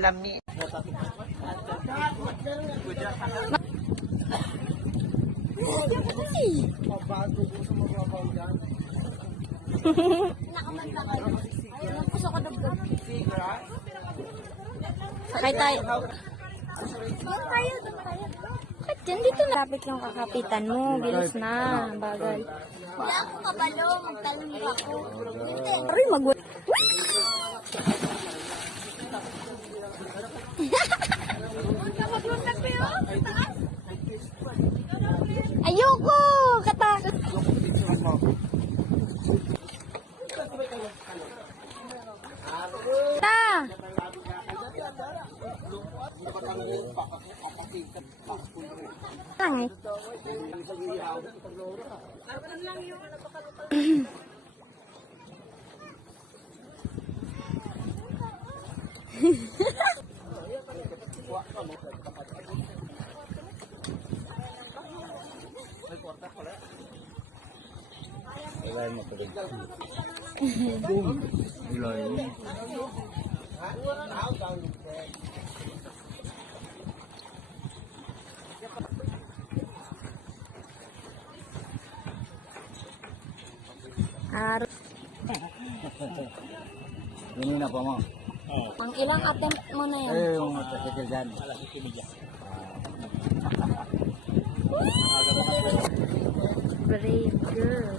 lami. Sakay tayo. Bakit dyan dito na? Lapit yung kakapitan mo. Bilis na. Bagay. Wala akong kabalo, magtalong ba ako? Aray, ayoko! Katakot! Ta! Lang eh. Ini na pa mo. Pang ilang attempt mo na yan? Yung kecil dyan. Brave girl.